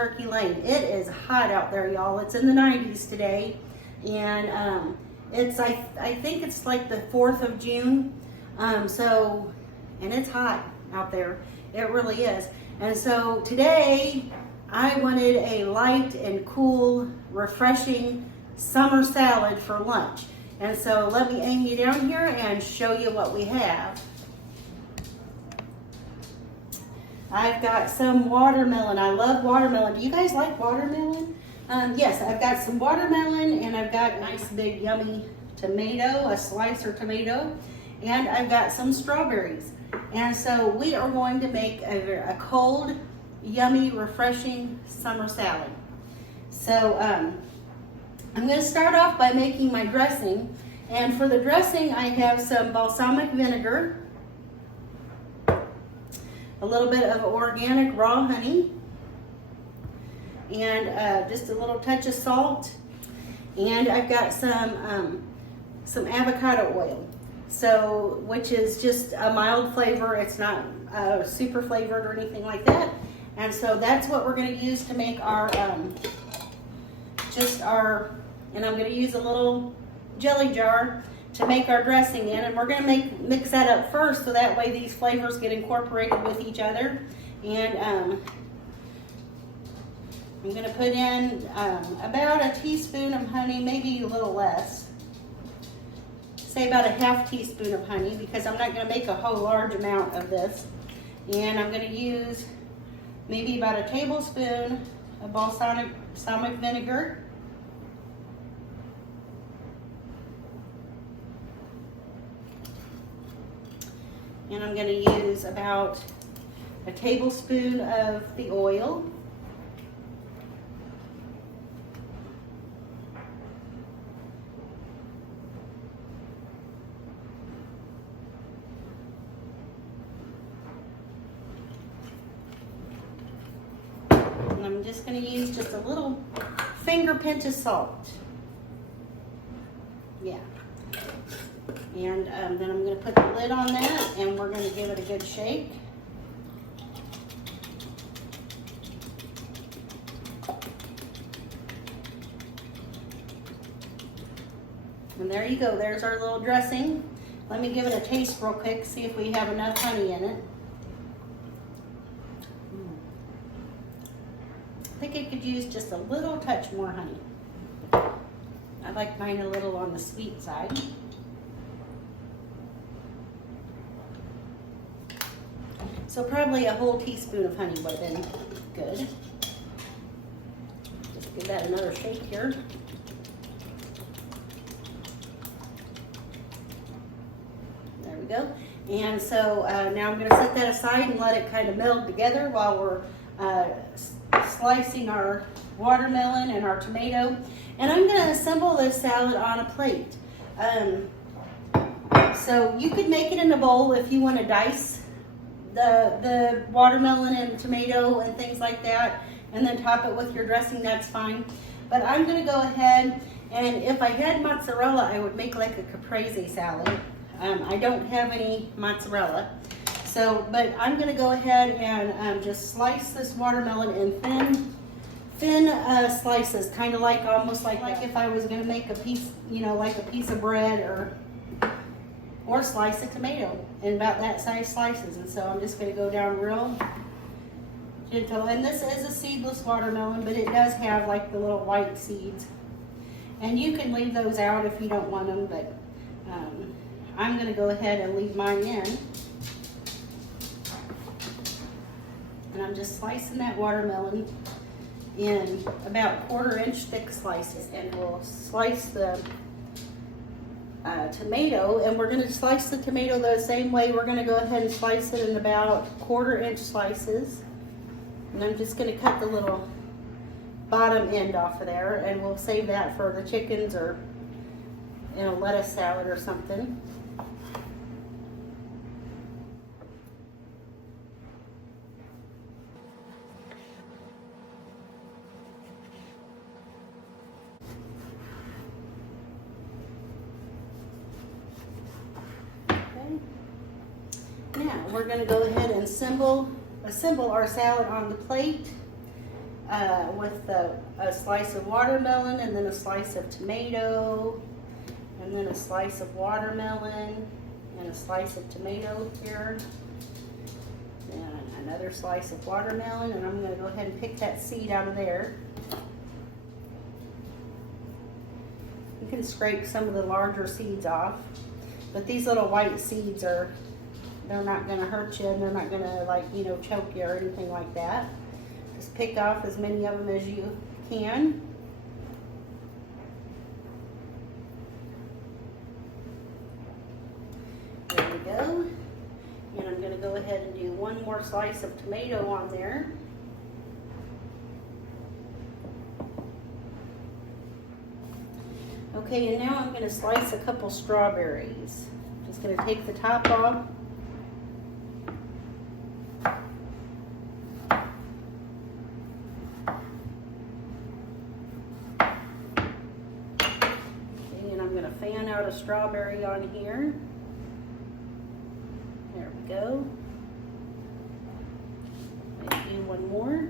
turkey laying. It is hot out there, y'all. It's in the 90s today, and I think it's like the 4th of June. And it's hot out there. It really is. And so today I wanted a light and cool, refreshing summer salad for lunch. And so let me aim you down here and show you what we have. I've got some watermelon. I love watermelon. Do you guys like watermelon? Yes, I've got some watermelon, and I've got a nice big yummy tomato, a slicer tomato, and I've got some strawberries. And so we are going to make a cold, yummy, refreshing summer salad. So I'm going to start off by making my dressing. And for the dressing, I have some balsamic vinegar, a little bit of organic raw honey, and just a little touch of salt. And I've got some avocado oil, so which is just a mild flavor. It's not super flavored or anything like that. And so that's what we're going to use to make our and I'm going to use a little jelly jar to make our dressing in, and we're going to mix that up first, so that way these flavors get incorporated with each other. And I'm going to put in about a teaspoon of honey, maybe a little less. Say about a half teaspoon of honey, because I'm not going to make a whole large amount of this. And I'm going to use maybe about a tablespoon of balsamic vinegar. And I'm going to use about a tablespoon of the oil. And I'm just going to use just a little finger pinch of salt. Yeah. And then I'm going to put the lid on that, and we're going to give it a good shake. And there you go. There's our little dressing. Let me give it a taste real quick, see if we have enough honey in it. I think I could use just a little touch more honey. I like mine a little on the sweet side. So probably a whole teaspoon of honey would have been good. Just give that another shake here. There we go. And so now I'm going to set that aside and let it kind of meld together while we're slicing our watermelon and our tomato. And I'm going to assemble this salad on a plate. So you could make it in a bowl if you want to dice the watermelon and tomato and things like that, and then top it with your dressing. That's fine. But I'm going to go ahead, and if I had mozzarella, I would make like a caprese salad. I don't have any mozzarella, but I'm going to go ahead and just slice this watermelon in thin slices, kind of like almost like if I was going to make a piece, like a piece of bread, or slice a tomato in about that size slices. And so I'm just going to go down real gentle. And this is a seedless watermelon, but it does have like the little white seeds. And you can leave those out if you don't want them, but I'm going to go ahead and leave mine in. And I'm just slicing that watermelon in about 1/4 inch thick slices. And we'll slice the tomato, and we're going to slice the tomato the same way. We're going to go ahead and slice it in about 1/4 inch slices. And I'm just going to cut the little bottom end off of there, and we'll save that for the chickens or lettuce salad or something. Now we're going to go ahead and assemble our salad on the plate. with a slice of watermelon, and then a slice of tomato, and then a slice of watermelon, and a slice of tomato here, and another slice of watermelon, and I'm going to go ahead and pick that seed out of there. You can scrape some of the larger seeds off, but these little white seeds they're not going to hurt you, and they're not going to, like, you know, choke you or anything like that. Just pick off as many of them as you can. There we go. And I'm going to go ahead and do one more slice of tomato on there. Okay, and now I'm going to slice a couple strawberries. Just going to take the top off. Okay, and I'm going to fan out a strawberry on here. There we go. Maybe one more.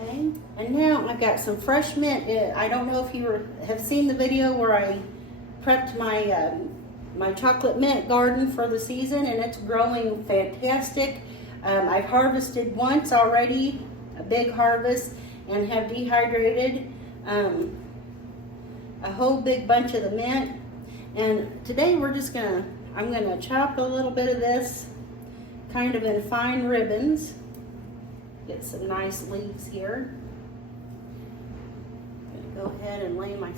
Okay, and now I've got some fresh mint. I don't know if you have seen the video where I prepped my my chocolate mint garden for the season, and it's growing fantastic. I've harvested once already, a big harvest, and have dehydrated a whole big bunch of the mint. And today I'm gonna chop a little bit of this kind of in fine ribbons. Get some nice leaves here. I'm gonna go ahead and lay my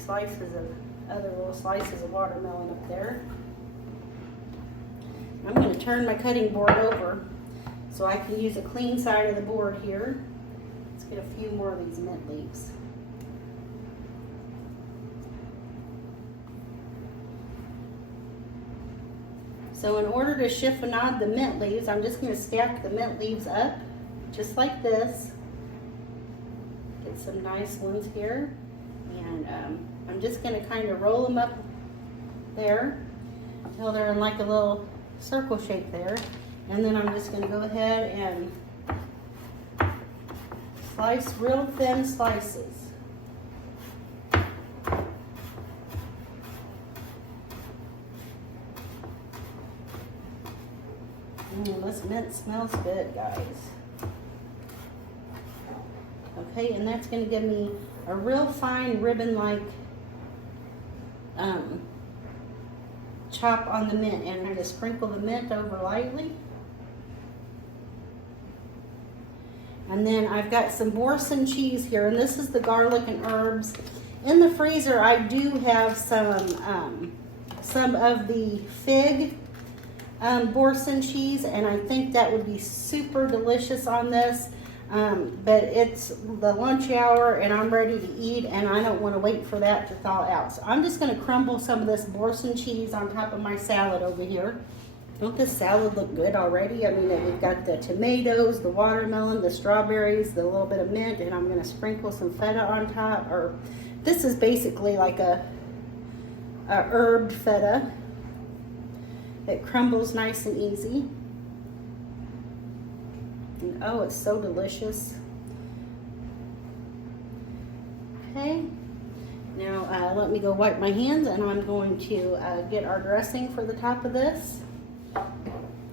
other little slices of watermelon up there. I'm gonna turn my cutting board over so I can use a clean side of the board here. Let's get a few more of these mint leaves. So in order to chiffonade the mint leaves, I'm just gonna stack the mint leaves up just like this. Get some nice ones here, and I'm just going to kind of roll them up there until they're in like a little circle shape there, and then I'm just going to go ahead and slice real thin slices. This mint smells good, guys. Okay, and that's going to give me a real fine ribbon-like chop on the mint, and I'm going to sprinkle the mint over lightly. And then I've got some Boursin cheese here, and this is the garlic and herbs. In the freezer, I do have some of the fig Boursin cheese, and I think that would be super delicious on this. But it's the lunch hour and I'm ready to eat, and I don't want to wait for that to thaw out. So I'm just going to crumble some of this Boursin cheese on top of my salad over here. Don't this salad look good already? I mean, we've got the tomatoes, the watermelon, the strawberries, the little bit of mint, and I'm going to sprinkle some feta on top. Or this is basically like a herbed feta that crumbles nice and easy. And oh, it's so delicious. Okay, now let me go wipe my hands, and I'm going to get our dressing for the top of this.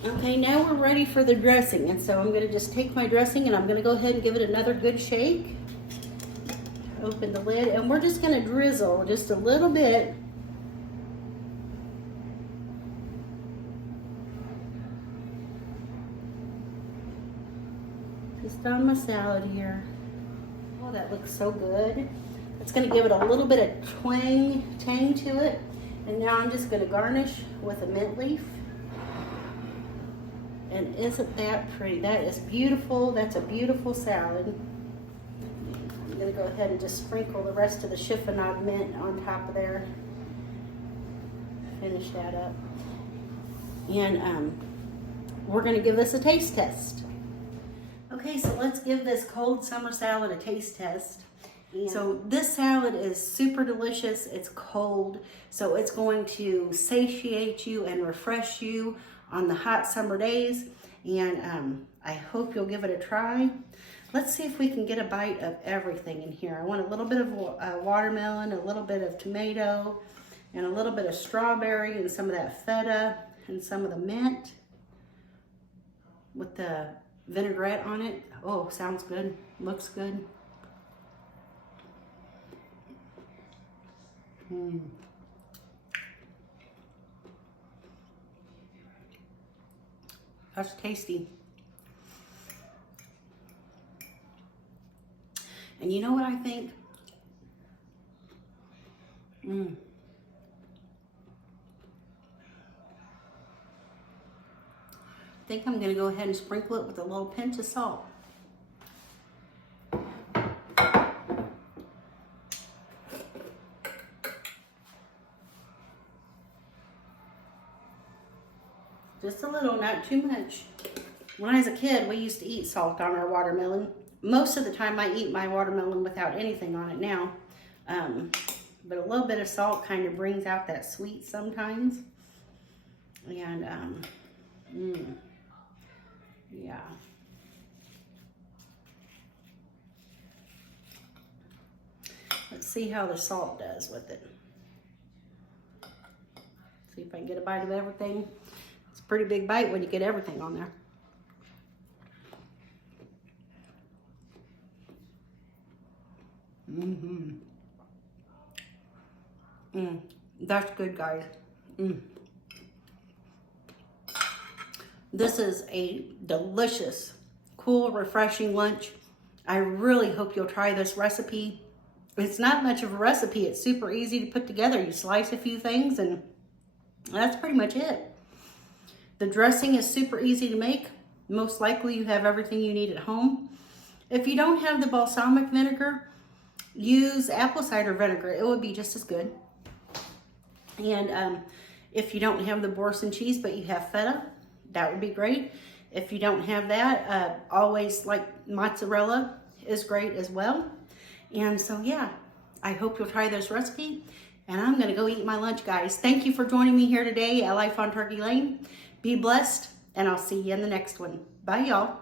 Okay, now we're ready for the dressing, and so I'm going to just take my dressing and I'm going to go ahead and give it another good shake. Open the lid, and we're just going to drizzle just a little bit . Just on my salad here. Oh, that looks so good. It's going to give it a little bit of tang to it. And now I'm just going to garnish with a mint leaf. And isn't that pretty? That is beautiful. That's a beautiful salad. I'm going to go ahead and just sprinkle the rest of the chiffonade mint on top of there. Finish that up. And we're gonna give this a taste test. Okay, so let's give this cold summer salad a taste test. So this salad is super delicious. It's cold, so it's going to satiate you and refresh you on the hot summer days. And I hope you'll give it a try. Let's see if we can get a bite of everything in here. I want a little bit of watermelon, a little bit of tomato, and a little bit of strawberry, and some of that feta, and some of the mint with the vinaigrette on it. Oh, sounds good. Looks good. That's tasty. And you know what I think? I think I'm gonna go ahead and sprinkle it with a little pinch of salt. Just a little, not too much. When I was a kid, we used to eat salt on our watermelon. Most of the time I eat my watermelon without anything on it now. But a little bit of salt kind of brings out that sweet sometimes. And yeah. Let's see how the salt does with it. See if I can get a bite of everything. It's a pretty big bite when you get everything on there. That's good, guys. This is a delicious, cool, refreshing lunch. I really hope you'll try this recipe. It's not much of a recipe. It's super easy to put together. You slice a few things and that's pretty much it. The dressing is super easy to make. Most likely you have everything you need at home. If you don't have the balsamic vinegar, use apple cider vinegar. It would be just as good. And if you don't have the Boursin cheese, but you have feta, that would be great. If you don't have that, always like mozzarella is great as well. And so yeah, I hope you'll try this recipe. And I'm gonna go eat my lunch, guys. Thank you for joining me here today at Life on Turkey Lane. Be blessed, and I'll see you in the next one. Bye, y'all.